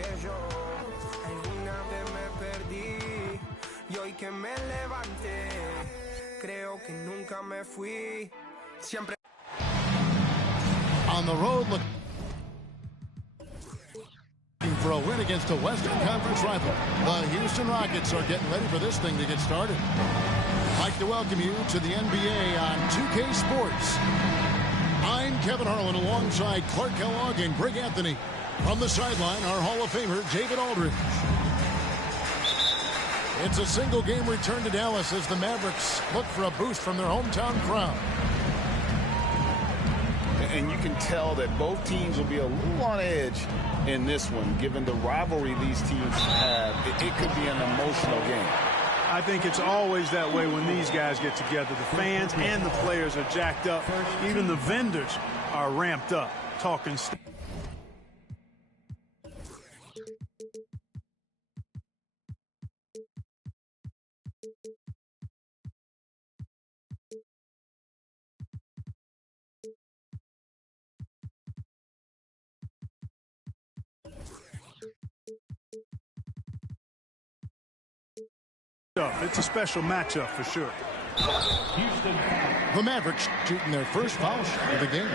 que yo alguna vez me perdí y hoy que me levanté creo que nunca me fui siempre on the road looking for a win against a Western Conference rival. The Houston Rockets are getting ready for this thing to get started. I'd like to welcome you to the NBA on 2K Sports. I'm Kevin Harlan alongside Clark Kellogg and Greg Anthony. From the sideline, our Hall of Famer, David Aldridge. It's a single-game return to Dallas as the Mavericks look for a boost from their hometown crowd. And you can tell that both teams will be a little on edge in this one, given the rivalry these teams have. It could be an emotional game. I think it's always that way when these guys get together. The fans and the players are jacked up. Even the vendors are ramped up, talking stuff. It's a special matchup for sure. The Mavericks shooting their first foul shot of the game.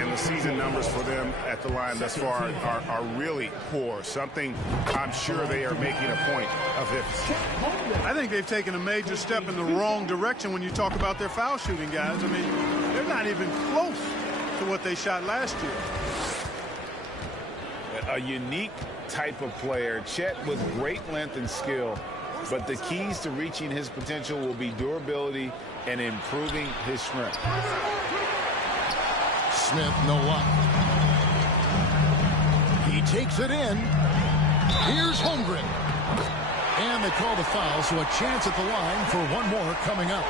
And the season numbers for them at the line thus far are really poor. Something I'm sure they are making a point of emphasis. I think they've taken a major step in the wrong direction when you talk about their foul shooting, guys. I mean, they're not even close to what they shot last year. A unique type of player, Chet, with great length and skill. But the keys to reaching his potential will be durability and improving his strength. Smith, no luck. He takes it in. Here's Holmgren. And they call the foul, so a chance at the line for one more coming up.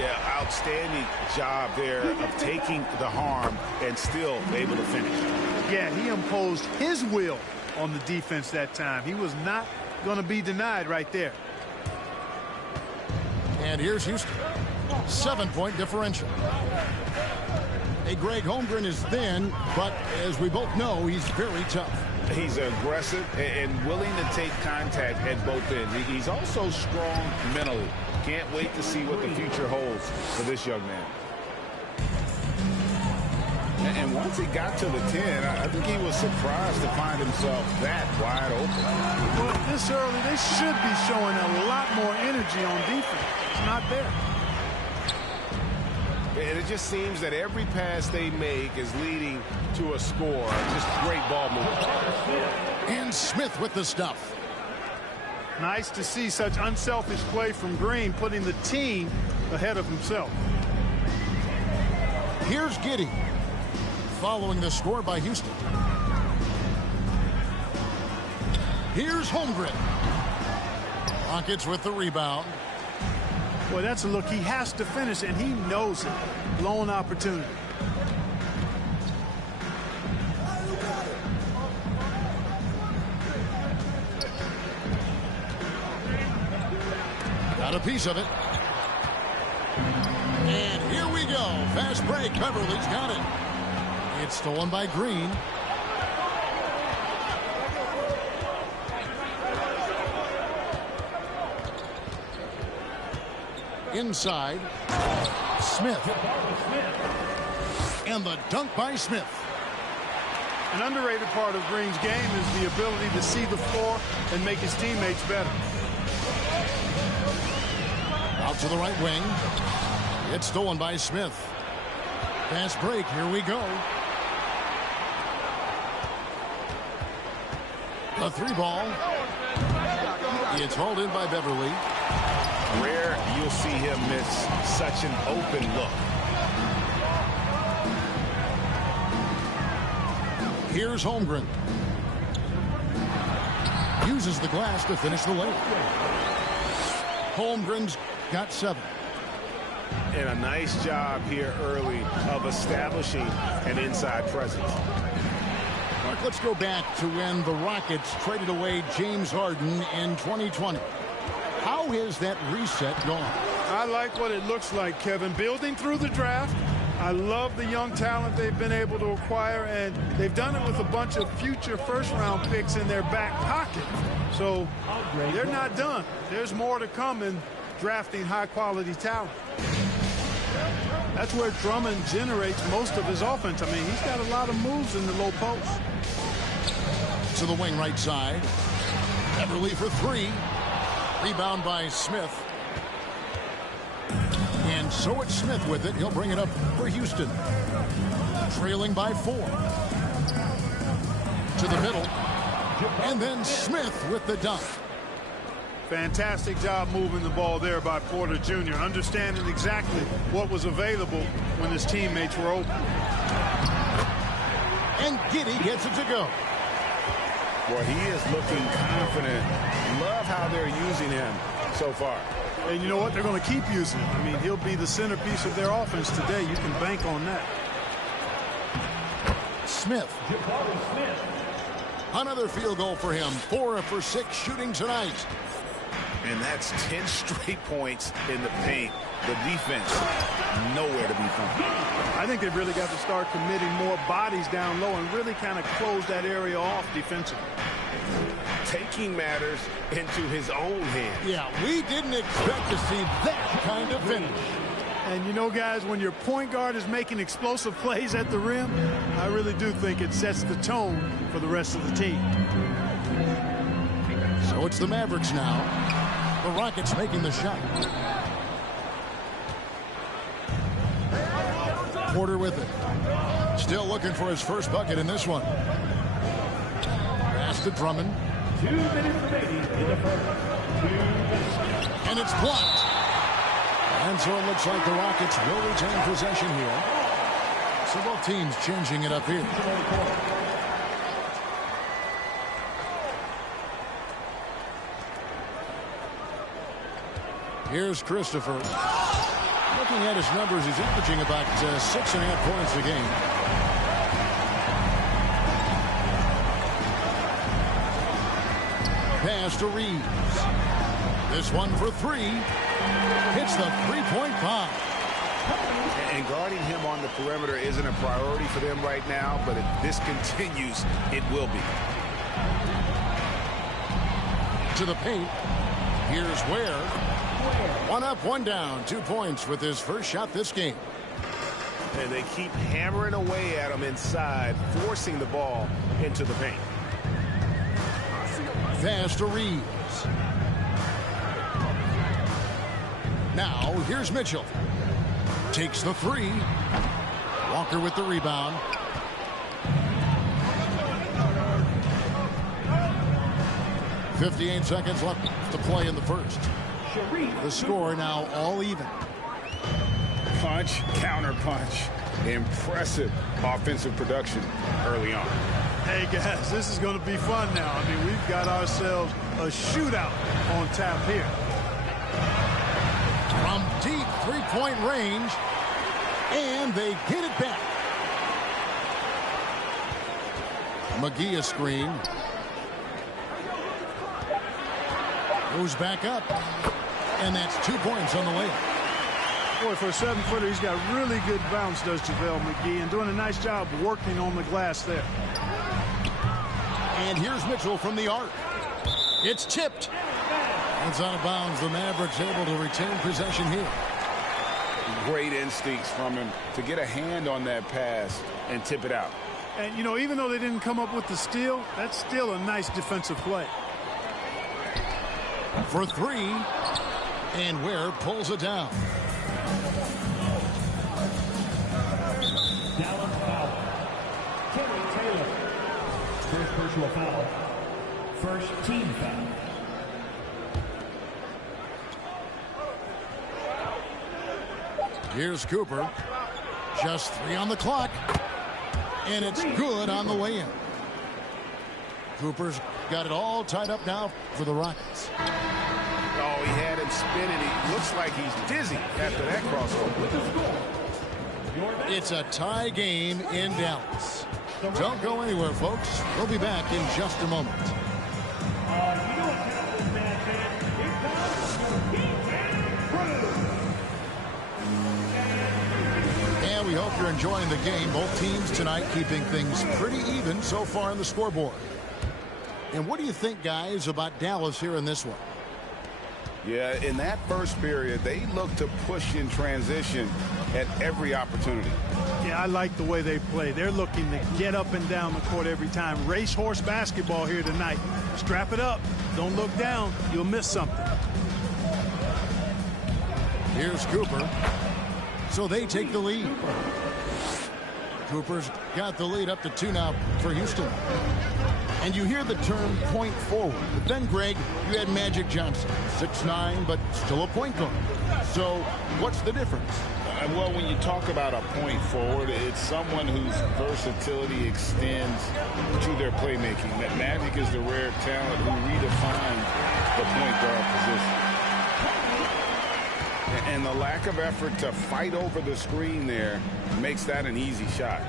Yeah, outstanding job there of taking the harm and still able to finish. Yeah, he imposed his will on the defense that time. He was not going to be denied right there. And here's Houston. 7-point differential. Hey, Greg, Holmgren is thin, but as we both know, he's very tough. He's aggressive and willing to take contact at both ends. He's also strong mentally. Can't wait to see what the future holds for this young man. And once he got to the 10, I think he was surprised to find himself that wide open. Well, this early, they should be showing a lot more energy on defense. It's not there. And it just seems that every pass they make is leading to a score. Just great ball movement. And Smith with the stuff. Nice to see such unselfish play from Green, putting the team ahead of himself. Here's Giddey. Following the score by Houston. Here's Holmgren. Rockets with the rebound. Boy, that's a look he has to finish, and he knows it. Blown opportunity. Got a piece of it. And here we go. Fast break. Beverly's got it. It's stolen by Green. Inside. Smith. And the dunk by Smith. An underrated part of Green's game is the ability to see the floor and make his teammates better. Out to the right wing. It's stolen by Smith. Fast break. Here we go. A three ball. It's hauled in by Beverly. Rare you'll see him miss such an open look. Here's Holmgren. Uses the glass to finish the layup. Holmgren's got 7. And a nice job here early of establishing an inside presence. Mark, let's go back to when the Rockets traded away James Harden in 2020. How has that reset gone? I like what it looks like, Kevin. Building through the draft. I love the young talent they've been able to acquire, and they've done it with a bunch of future first-round picks in their back pocket. So they're not done. There's more to come in drafting high-quality talent. That's where Drummond generates most of his offense. I mean, he's got a lot of moves in the low post. To the wing right side. Everly for three. Rebound by Smith. And so it's Smith with it. He'll bring it up for Houston. Trailing by 4. To the middle. And then Smith with the dunk. Fantastic job moving the ball there by Porter Jr., understanding exactly what was available when his teammates were open. And Giddey gets it to go. Well, he is looking confident. Love how they're using him so far. And you know what? They're going to keep using him. I mean, he'll be the centerpiece of their offense today. You can bank on that. Smith. Another field goal for him. 4 for 6 shooting tonight. And that's 10 straight points in the paint. The defense, nowhere to be found. I think they've really got to start committing more bodies down low and really kind of close that area off defensively. Taking matters into his own hands. Yeah, we didn't expect to see that kind of finish. And you know, guys, when your point guard is making explosive plays at the rim, I really do think it sets the tone for the rest of the team. So it's the Mavericks now. The Rockets making the shot. Porter with it. Still looking for his first bucket in this one. Pass to Drummond. 2 minutes remaining in the first. And it's blocked. And so it looks like the Rockets will retain possession here. So both teams changing it up here. Here's Christopher. Looking at his numbers, he's averaging about 6.5 points a game. Pass to Reeves. This one for 3. Hits the 3-point bomb. And guarding him on the perimeter isn't a priority for them right now, but if this continues, it will be. To the paint. Here's Ware. 1 up, 1 down. 2 points with his first shot this game. And they keep hammering away at him inside, forcing the ball into the paint. Pass to Reeves. Now, here's Mitchell. Takes the 3. Walker with the rebound. .58 seconds left to play in the first. The score now all even. Punch, counter punch. Impressive offensive production early on. Hey, guys, this is going to be fun now. I mean, we've got ourselves a shootout on tap here. From deep 3-point range, and they get it back. McGee a screen. Goes back up. And that's 2 points on the layup. Boy, for a 7-footer, he's got really good bounce, does JaVale McGee, and doing a nice job working on the glass there. And here's Mitchell from the arc. It's tipped. It's out of bounds. The Mavericks able to retain possession here. Great instincts from him to get a hand on that pass and tip it out. And, you know, even though they didn't come up with the steal, that's still a nice defensive play. For 3. And Ware pulls it down. Dallas foul. Kenny Taylor. First personal foul. First team foul. Here's Cooper. Just 3 on the clock. And it's good on the way in. Cooper's got it all tied up now for the Rockets. Oh, he had him spinning. He looks like he's dizzy after that crossover. It's a tie game in Dallas. Don't go anywhere, folks. We'll be back in just a moment. And Well, we hope you're enjoying the game. Both teams tonight keeping things pretty even so far on the scoreboard. And what do you think, guys, about Dallas here in this one? Yeah, in that first period, they look to push in transition at every opportunity. Yeah, I like the way they play. They're looking to get up and down the court every time. Racehorse basketball here tonight. Strap it up. Don't look down. You'll miss something. Here's Cooper. So they take the lead. Cooper's got the lead up to 2 now for Houston. And you hear the term point forward. But then, Greg, you had Magic Johnson, 6'9", but still a point guard. So what's the difference? Well, when you talk about a point forward, it's someone whose versatility extends to their playmaking. That Magic is the rare talent who redefined the point guard position. And the lack of effort to fight over the screen there makes that an easy shot.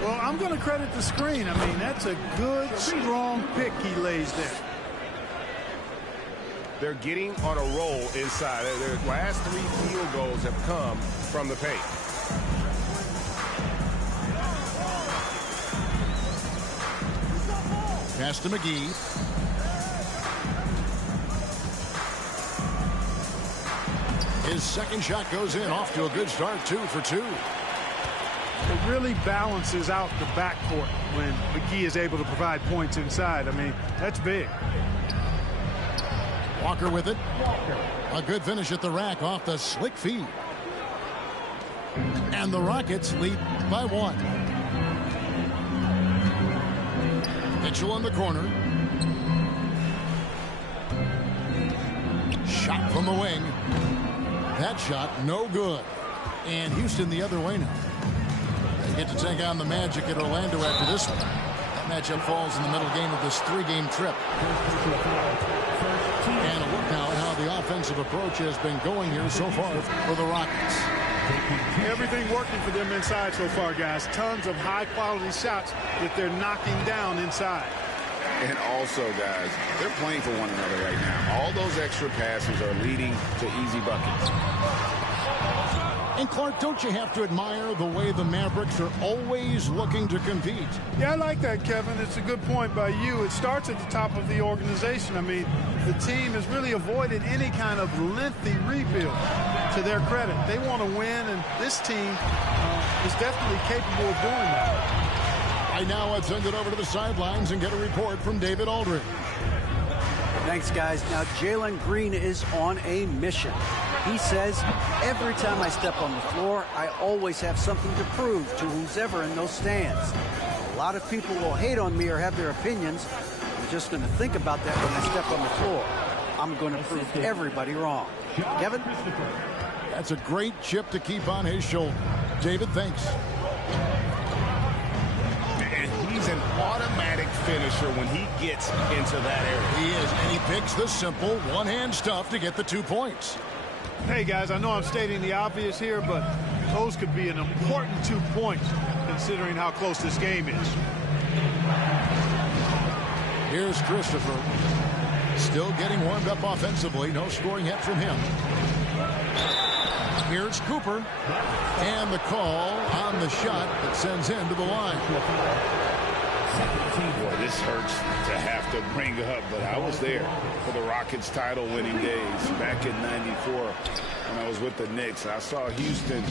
Well, I'm going to credit the screen. I mean, that's a good, strong pick he lays there. They're getting on a roll inside. Their last 3 field goals have come from the paint. Pass to McGee. His second shot goes in, off to a good start, 2 for 2. It really balances out the backcourt when McGee is able to provide points inside. I mean, that's big. Walker with it. A good finish at the rack off the slick feed. And the Rockets lead by 1. Mitchell in the corner. Shot from the wing. That shot no good. And Houston the other way now. They get to take on the Magic at Orlando after this one. That matchup falls in the middle game of this 3-game trip. And a look now at how the offensive approach has been going here so far for the Rockets. Everything working for them inside so far, guys. Tons of high-quality shots that they're knocking down inside. And also, guys, they're playing for one another right now. All those extra passes are leading to easy buckets. And, Clark, don't you have to admire the way the Mavericks are always looking to compete? Yeah, I like that, Kevin. It's a good point by you. It starts at the top of the organization. I mean, the team has really avoided any kind of lengthy rebuild, to their credit. They want to win, and this team is definitely capable of doing that. Right now, let's send it over to the sidelines and get a report from David Aldridge. Thanks, guys. Now, Jalen Green is on a mission. He says, every time I step on the floor, I always have something to prove to who's ever in those stands. A lot of people will hate on me or have their opinions. I'm just going to think about that when I step on the floor. I'm going to prove everybody wrong. Kevin? That's a great chip to keep on his shoulder. David, thanks. He's an automatic finisher when he gets into that area. He is, and he picks the simple one-hand stuff to get the 2 points. Hey, guys, I know I'm stating the obvious here, but those could be an important 2 points considering how close this game is. Here's Christopher. Still getting warmed up offensively. No scoring yet from him. Here's Cooper. And the call on the shot that sends him to the line. Boy, this hurts to have to bring up, but I was there for the Rockets title-winning days back in '94 when I was with the Knicks. I saw Houston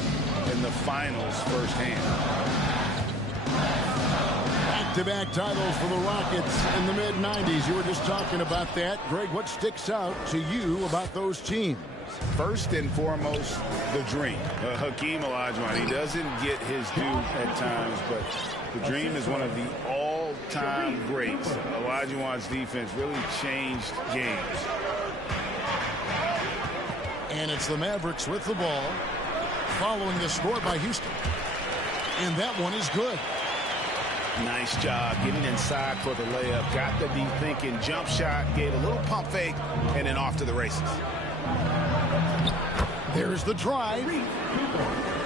in the finals firsthand. Back-to-back titles for the Rockets in the mid-'90s. You were just talking about that. Greg, what sticks out to you about those teams? First and foremost, the dream. Hakeem Olajuwon, he doesn't get his due at times, but the dream is one of the all-time greats. Olajuwon's defense really changed games. And it's the Mavericks with the ball following the score by Houston. And that one is good. Nice job getting inside for the layup. Got to be thinking jump shot, gave a little pump fake, and then off to the races. There's the drive.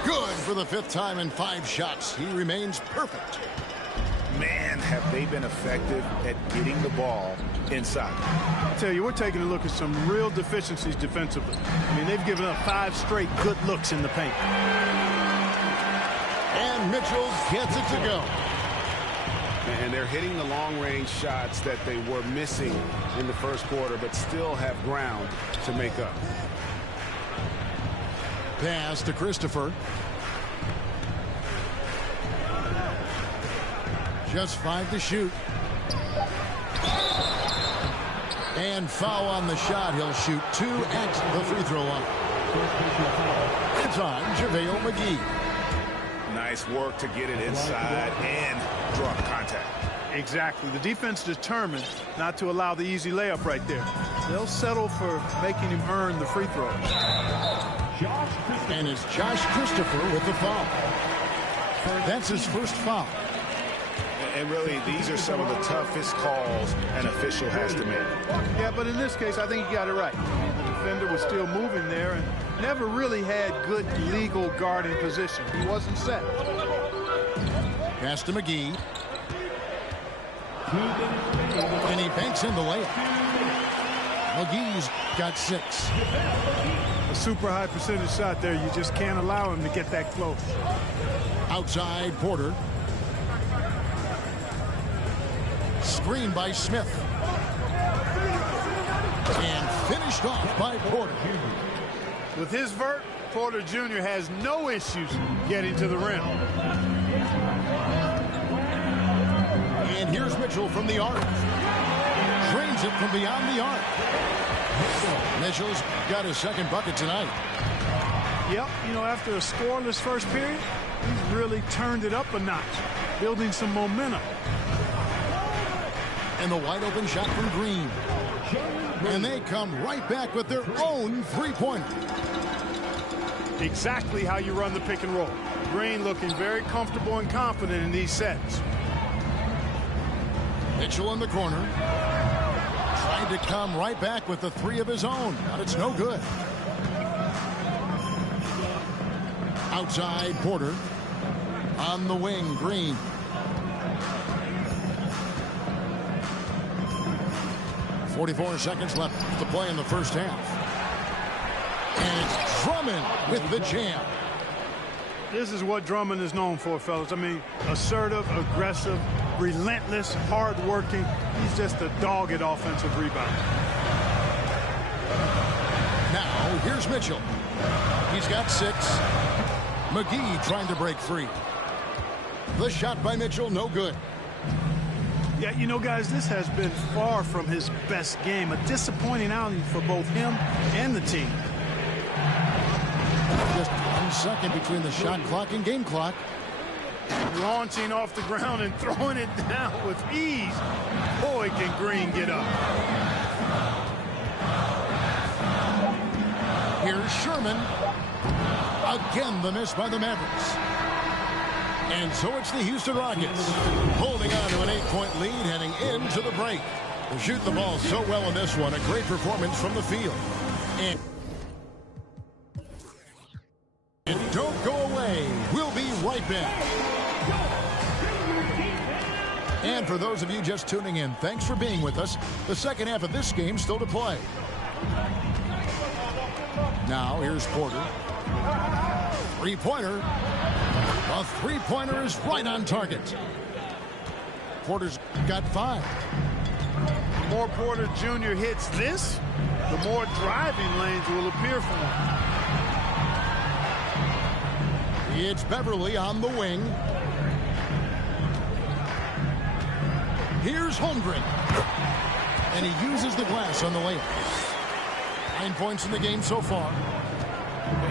Good for the 5th time in 5 shots. He remains perfect. Man, have they been effective at getting the ball inside. I tell you, we're taking a look at some real deficiencies defensively. I mean, they've given up 5 straight good looks in the paint. And Mitchell gets it to go. And they're hitting the long-range shots that they were missing in the first quarter, but still have ground to make up. Pass to Christopher. Just 5 to shoot. And foul on the shot. He'll shoot 2 at the free throw line. It's on JaVale McGee. Nice work to get it inside and draw contact. Exactly. The defense determined not to allow the easy layup right there. They'll settle for making him earn the free throws. And it's Josh Christopher with the foul. That's his first foul. And really, these are some of the toughest calls an official has to make. Yeah, but in this case, I think he got it right. The defender was still moving there and never really had good legal guarding position. He wasn't set. Pass to McGee. And he banks in the layup. McGee's got 6. A super high percentage shot there. You just can't allow him to get that close. Outside Porter. Screen by Smith. And finished off by Porter. With his vert, Porter Jr. has no issues getting to the rim. And here's Mitchell from the arc. Drains it from beyond the arc. Mitchell's got his second bucket tonight. Yep, you know, after a scoreless first period, he's really turned it up a notch, building some momentum. And the wide open shot from Green. And they come right back with their own three-pointer. Exactly how you run the pick and roll. Green looking very comfortable and confident in these sets. Mitchell in the corner. Trying to come right back with the 3 of his own, but it's no good. Outside Porter. On the wing, Green. .44 seconds left to play in the first half. And it's Drummond with the jam. This is what Drummond is known for, fellas. I mean, assertive, aggressive, relentless, hard-working. He's just a dogged offensive rebounder. Now, here's Mitchell. He's got 6. McGee trying to break free. The shot by Mitchell, no good. Yeah, you know, guys, this has been far from his best game. A disappointing outing for both him and the team. Just 1 second between the shot clock and game clock. Launching off the ground and throwing it down with ease. Boy, can Green get up. Here's Sherman. Again, the miss by the Mavericks. And so it's the Houston Rockets holding on to an 8-point lead heading into the break. They're shooting the ball so well in this one. A great performance from the field. And don't go away. We'll be right back. And for those of you just tuning in, thanks for being with us. The second half of this game still to play. Now here's Porter. Three-pointer. A three-pointer is right on target. Porter's got 5. The more Porter Jr. hits this, the more driving lanes will appear for him. It's Beverly on the wing. Here's Holmgren. And he uses the glass on the layup. 9 points in the game so far.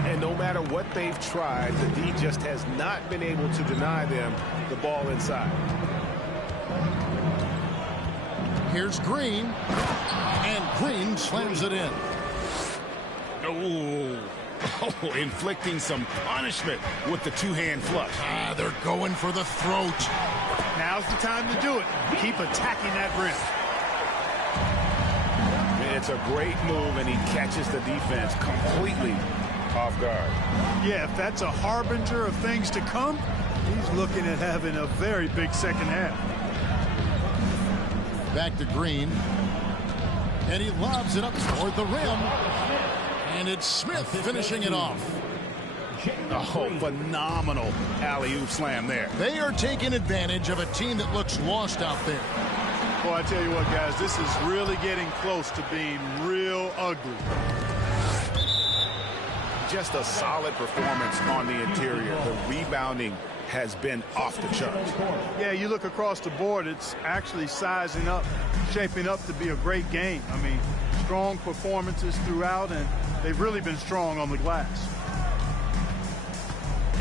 And no matter what they've tried, the D just has not been able to deny them the ball inside. Here's Green. And Green slams it in. Oh, inflicting some punishment with the two-hand flush. They're going for the throat. Now's the time to do it. Keep attacking that rim. It's a great move, and he catches the defense completely off guard. Yeah, if that's a harbinger of things to come, he's looking at having a very big second half. Back to Green. And he lobs it up toward the rim. And it's Smith finishing it off. Oh, phenomenal alley-oop slam there. They are taking advantage of a team that looks lost out there. Well, I tell you what, guys, this is really getting close to being real ugly. Just a solid performance on the interior. The rebounding has been off the charts. Yeah, you look across the board, it's actually sizing up, shaping up to be a great game. I mean, strong performances throughout, and they've really been strong on the glass.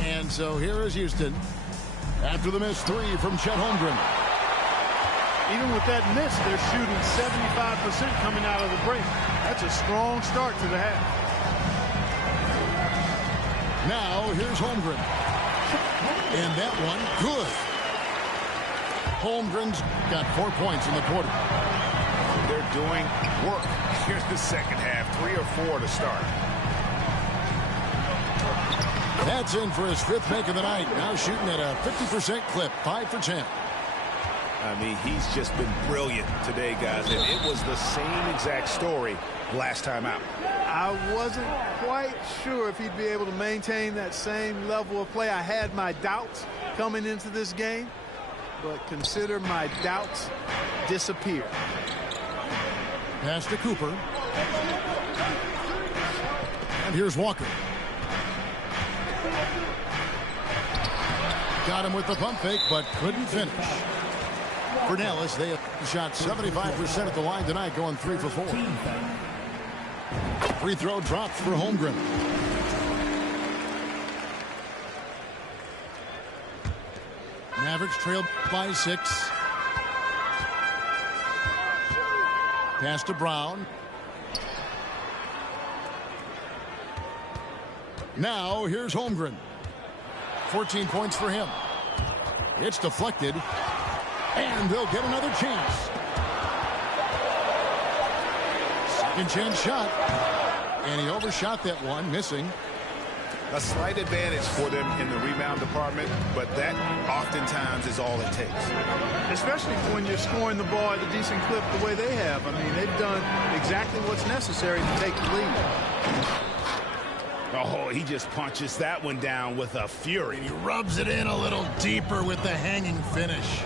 And so here is Houston after the missed three from Chet Holmgren. Even with that miss, they're shooting 75% coming out of the break. That's a strong start to the half. Now here's Holmgren. And that one, good. Holmgren's got 4 points in the quarter. They're doing work. Here's the second half, 3 or 4 to start. That's in for his 5th make of the night. Now shooting at a 50% clip, 5 for 10. I mean, he's just been brilliant today, guys. And it was the same exact story last time out. I wasn't quite sure if he'd be able to maintain that same level of play. I had my doubts coming into this game, but consider my doubts disappear. Pass to Cooper. And here's Walker. Got him with the pump fake, but couldn't finish. For Dallas, they have shot 75% at the line tonight, going 3 for 4. Free throw dropped for Holmgren. Mavericks trailed by 6. Pass to Brown. Now here's Holmgren. 14 points for him. It's deflected. And they'll get another chance. Second chance shot. And he overshot that one, missing. A slight advantage for them in the rebound department, but that oftentimes is all it takes. Especially when you're scoring the ball at a decent clip the way they have. I mean, they've done exactly what's necessary to take the lead. Oh, he just punches that one down with a fury. He rubs it in a little deeper with the hanging finish.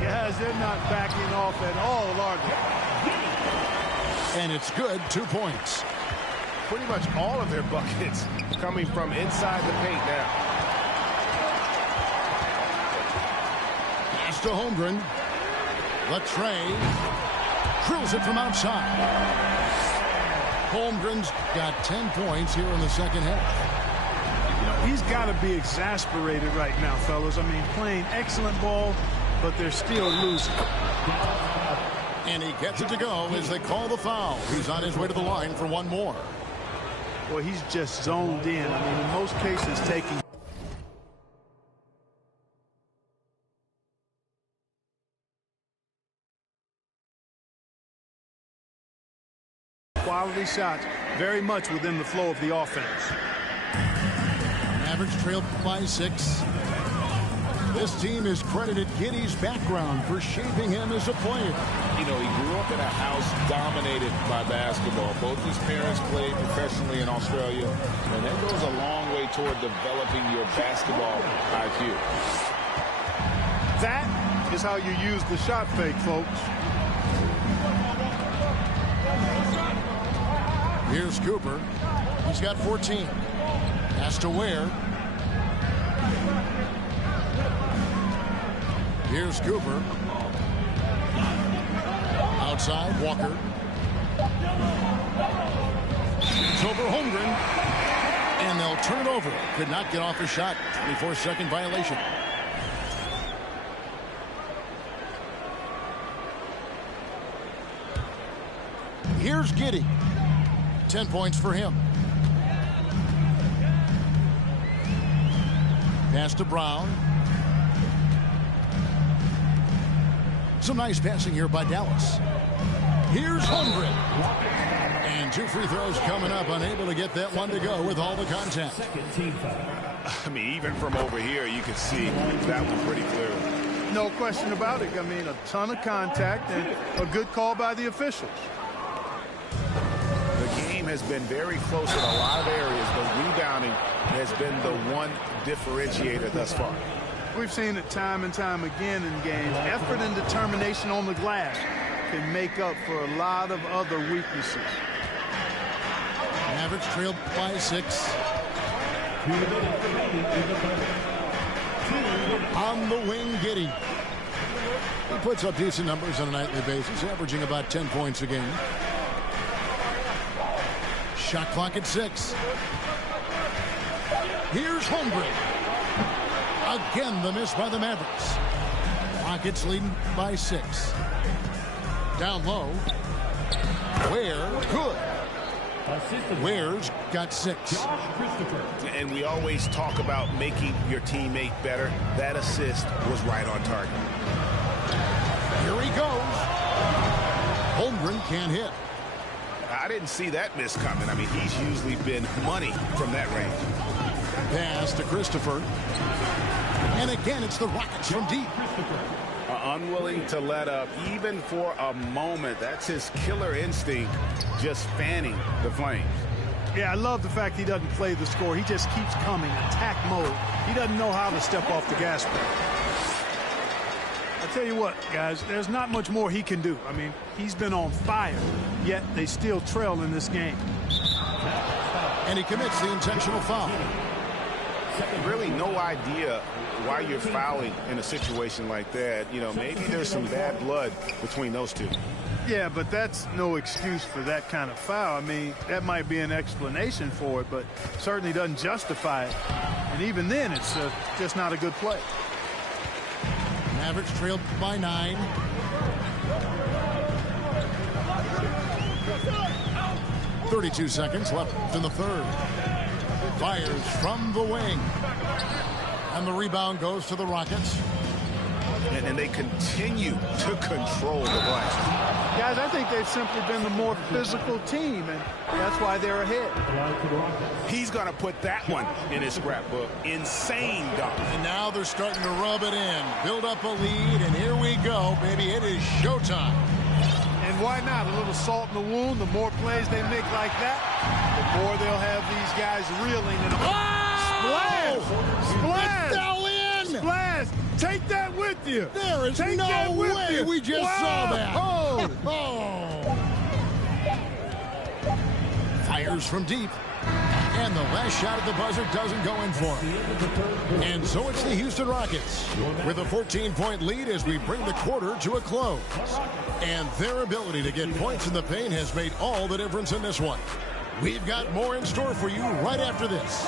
Guys, they're not backing off at all, are they? And it's good, 2 points. Pretty much all of their buckets coming from inside the paint now. Pass to Holmgren. Latrey drills it from outside. Holmgren's got 10 points here in the second half. You know, he's got to be exasperated right now, fellas. I mean, playing excellent ball, but they're still losing. And he gets it to go as they call the foul. He's on his way to the line for one more. Well, he's just zoned in. I mean, in most cases, taking quality shots very much within the flow of the offense. Mavericks trailed by 6. This team is credited Giddey's background for shaping him as a player. You know, he grew up in a house dominated by basketball. Both his parents played professionally in Australia, and that goes a long way toward developing your basketball IQ. That is how you use the shot fake, folks. Here's Cooper. He's got 14. Has to Ware. Here's Cooper. Outside, Walker. It's over Holmgren. And they'll turn it over. Could not get off a shot. 24-second violation. Here's Giddey. 10 points for him. Pass to Brown. Some nice passing here by Dallas. Here's Holmgren. And 2 free throws coming up. Unable to get that one to go with all the contact. I mean, even from over here, you can see that one pretty clearly. No question about it. I mean, a ton of contact and a good call by the officials. The game has been very close in a lot of areas, but rebounding has been the one differentiator thus far. We've seen it time and time again in games. Effort and determination on the glass can make up for a lot of other weaknesses. Mavericks trailed by 6. On the wing, Giddey. He puts up decent numbers on a nightly basis, averaging about 10 points a game. Shot clock at 6. Here's Holmgren. Again, the miss by the Mavericks. Rockets leading by 6. Down low. Ware, good. Ware's got 6. And we always talk about making your teammate better. That assist was right on target. Here he goes. Holmgren can't hit. I didn't see that miss coming. I mean, he's usually been money from that range. Pass to Christopher. And again, it's the Rockets from deep. Unwilling to let up even for a moment. That's his killer instinct, just fanning the flames. Yeah, I love the fact he doesn't play the score. He just keeps coming, attack mode. He doesn't know how to step off the gas pedal. I tell you what, guys, there's not much more he can do. I mean, he's been on fire, yet they still trail in this game. And he commits the intentional foul. Really no idea why you're fouling in a situation like that. You know, maybe there's some bad blood between those two. Yeah, but that's no excuse for that kind of foul. I mean, that might be an explanation for it, but certainly doesn't justify it. And even then, it's just not a good play. Mavericks trailed by 9. .32 seconds left in the third. Fires from the wing. And the rebound goes to the Rockets. And they continue to control the glass. Guys, I think they've simply been the more physical team, and that's why they're ahead. He's going to put that one in his scrapbook. Insane dunk. And now they're starting to rub it in. Build up a lead, and here we go, baby. It is showtime. And why not? A little salt in the wound. The more plays they make like that, the more they'll have these guys reeling. And Splash! Splash! It fell in! Splash! Take that with you. There is Take no way we just saw that. Oh! Oh! Fires from deep. And the last shot at the buzzer doesn't go in for him. And so it's the Houston Rockets with a 14-point lead as we bring the quarter to a close. And their ability to get points in the paint has made all the difference in this one. We've got more in store for you right after this.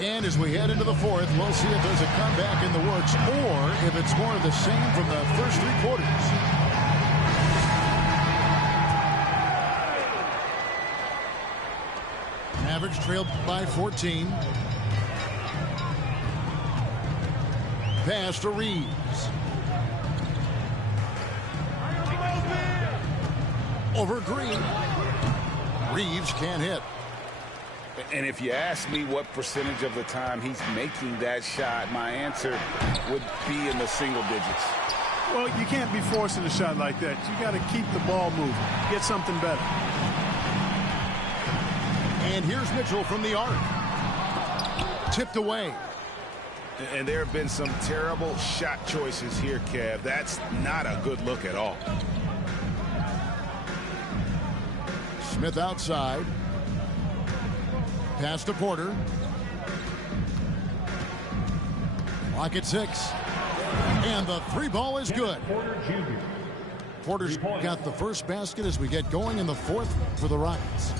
And as we head into the fourth, we'll see if there's a comeback in the works or if it's more of the same from the first 3 quarters. Mavericks trailed by 14. Pass to Reeves. Over Green. Reeves can't hit. And if you ask me what percentage of the time he's making that shot, my answer would be in the single digits. Well, you can't be forcing a shot like that. You got to keep the ball moving. Get something better. And here's Mitchell from the arc. Tipped away. And there have been some terrible shot choices here, Kev. That's not a good look at all. Smith outside. Pass to Porter. Clock at 6. And the 3 ball is good. Porter's got the first basket as we get going in the fourth for the Rockets.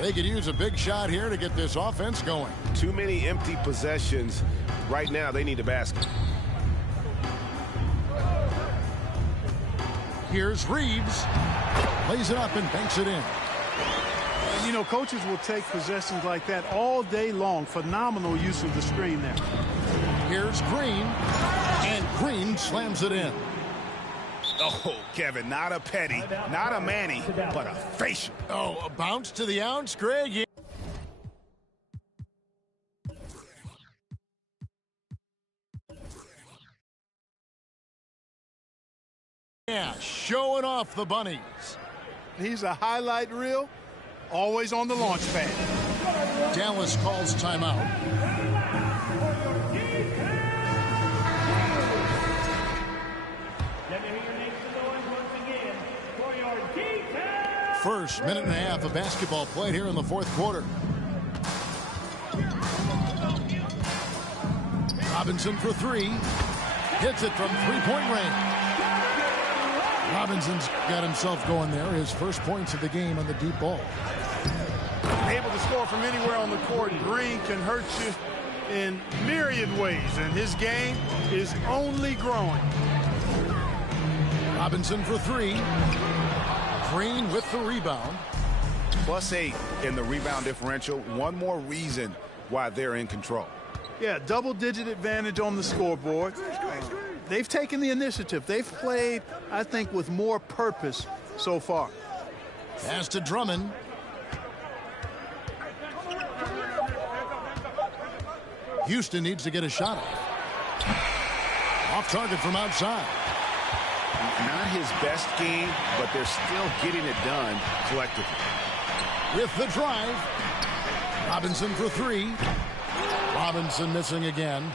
They could use a big shot here to get this offense going. Too many empty possessions. Right now, they need a basket. Here's Reeves. Plays it up and banks it in. And, you know, coaches will take possessions like that all day long. Phenomenal use of the screen there. Here's Green. And Green slams it in. Oh, Kevin, not a petty, not a Manny, but a facial. Oh, a bounce to the ounce, Greg. Yeah, showing off the bunnies. He's a highlight reel, always on the launch pad. Dallas calls timeout. First minute and a half of basketball played here in the fourth quarter. Robinson for three. Hits it from three-point range. Robinson's got himself going there. His first points of the game on the deep ball. Able to score from anywhere on the court. Green can hurt you in myriad ways, and his game is only growing. Robinson for three. Green with the rebound. +8 in the rebound differential. One more reason why they're in control. Yeah, double-digit advantage on the scoreboard. They've taken the initiative. They've played, I think, with more purpose so far. Pass to Drummond. Houston needs to get a shot off target from outside. Not his best game, but they're still getting it done collectively. With the drive. Robinson for three. Robinson missing again.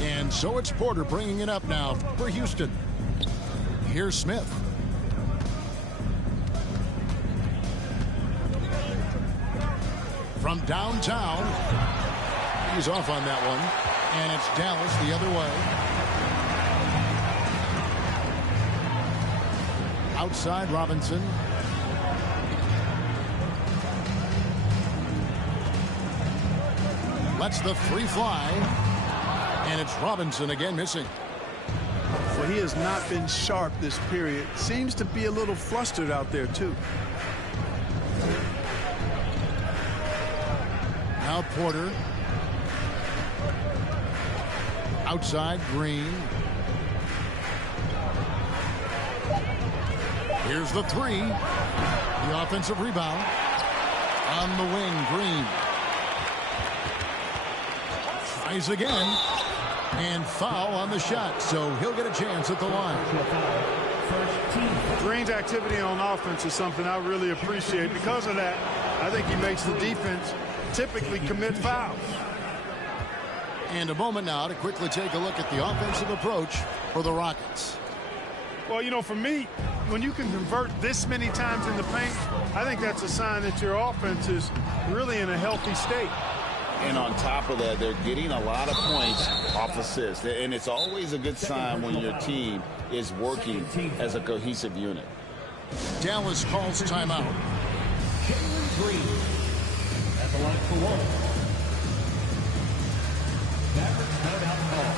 And so it's Porter bringing it up now for Houston. Here's Smith. From downtown. He's off on that one. And it's Dallas the other way. Outside Robinson. Lets the three fly. And it's Robinson again missing. Well, he has not been sharp this period. Seems to be a little flustered out there, too. Now Porter. Outside Green. Here's the three. The offensive rebound. On the wing, Green. Tries again. And foul on the shot, so he'll get a chance at the line. Green's activity on offense is something I really appreciate. Because of that, I think he makes the defense typically commit fouls. And a moment now to quickly take a look at the offensive approach for the Rockets. Well, you know, for me, when you can convert this many times in the paint, I think that's a sign that your offense is really in a healthy state. And on top of that, they're getting a lot of points off assists. And it's always a good sign when your team is working as a cohesive unit. Dallas calls timeout. Jalen Green at the line for one. Mavericks timeout call.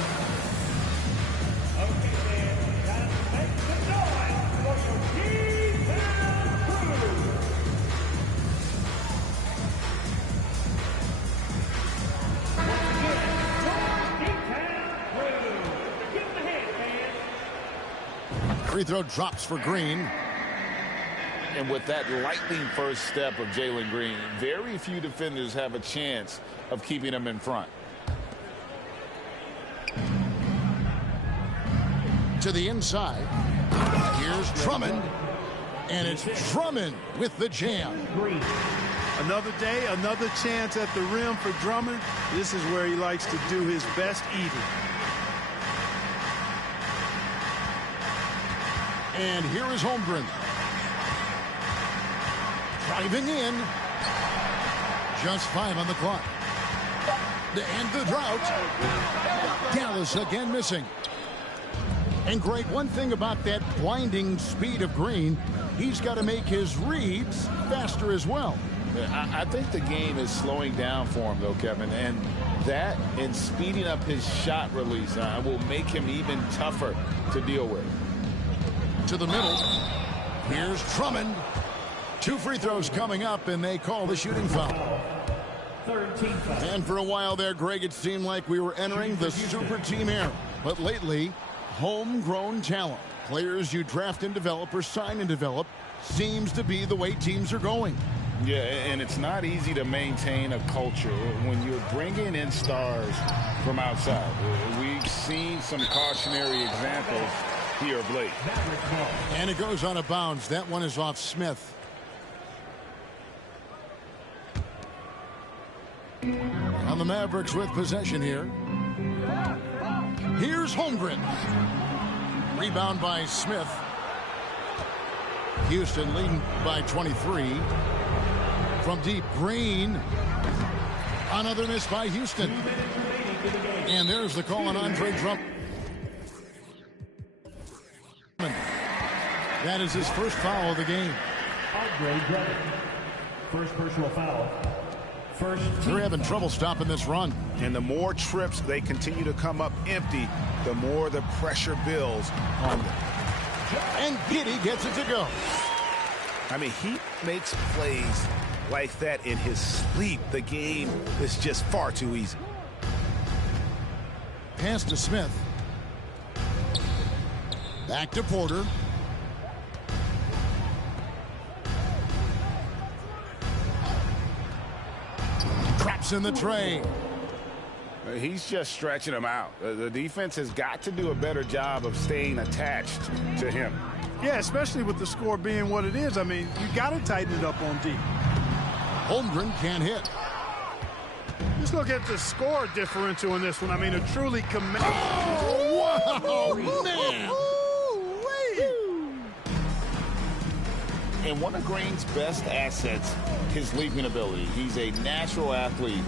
Okay, man. Gotta make some noise for your D-Town crew. Free throw drops for Green. And with that lightning first step of Jalen Green, very few defenders have a chance of keeping him in front. To the inside. Here's Drummond. And it's Drummond with the jam. Another day, another chance at the rim for Drummond. This is where he likes to do his best eating. And here is Holmgren. Driving in. Just 5 on the clock. To end the drought. Dallas again missing. And Greg, one thing about that blinding speed of Green, he's got to make his reads faster as well. I think the game is slowing down for him, though, Kevin. And that and speeding up his shot release will make him even tougher to deal with. To the middle. Here's Drummond. 2 free throws coming up, and they call the shooting foul. And for a while there, Greg, it seemed like we were entering the super team era. But lately, homegrown talent, players you draft and develop or sign and develop, seems to be the way teams are going. Yeah, and it's not easy to maintain a culture when you're bringing in stars from outside. We've seen some cautionary examples here of late. And it goes on a bounce. That one is off Smith. On the Mavericks with possession here. Here's Holmgren. Rebound by Smith. Houston leading by 23. From deep, Green. Another miss by Houston. And there's the call on Andre Drummond. That is his first foul of the game. Andre Drummond. First personal foul. They're having trouble stopping this run. And the more trips they continue to come up empty, the more the pressure builds on them. And Giddey gets it to go. I mean, he makes plays like that in his sleep. The game is just far too easy. Pass to Smith. Back to Porter. Traps in the tray. He's just stretching him out. The defense has got to do a better job of staying attached to him. Yeah, especially with the score being what it is. I mean, you got to tighten it up on D. Holmgren can't hit. Just look at the score differential in this one. I mean, a truly commanding. Oh, wow, man. And one of Green's best assets, his leaping ability. He's a natural athlete,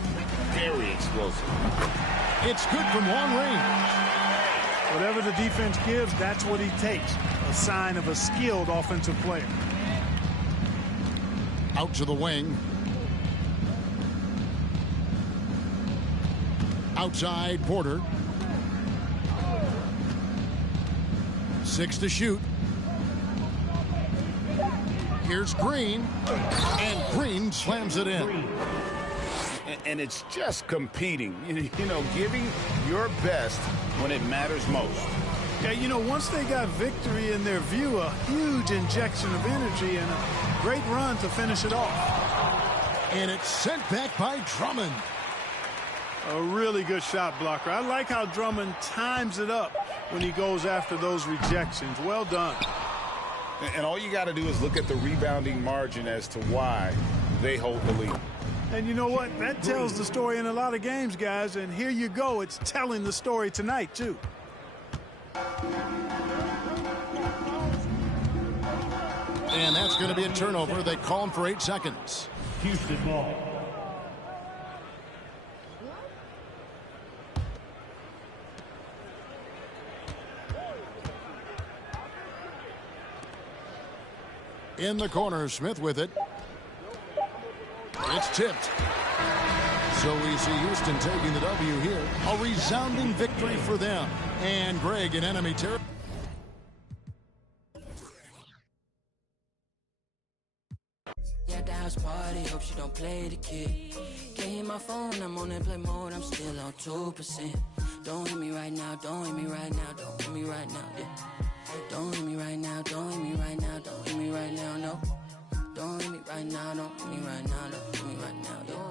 very explosive. It's good from long range. Whatever the defense gives, that's what he takes. A sign of a skilled offensive player. Out to the wing. Outside, Porter. 6 to shoot. Here's Green. And Green slams it in. And it's just competing, you know, giving your best when it matters most. Yeah, you know, once they got victory in their view, a huge injection of energy and a great run to finish it off. And it's sent back by Drummond. A really good shot blocker. I like how Drummond times it up when he goes after those rejections. Well done. And all you got to do is look at the rebounding margin as to why they hold the lead. And you know what? That tells the story in a lot of games, guys. And here you go. It's telling the story tonight, too. And that's going to be a turnover. They call him for 8 seconds. Houston ball. In the corner, Smith with it. It's tipped. So we see Houston taking the W here. A resounding victory for them. And Greg in enemy territory. At the house party, hope she don't play the kid. Can't hit my phone, I'm on airplane mode, I'm still on 2%. Don't hit me right now, don't hit me right now, don't hit me right now, yeah. Don't hit me right now, don't hit me right now, don't hit me right now, no. Don't hit me right now, don't hit me right now, don't hit me right now, yeah.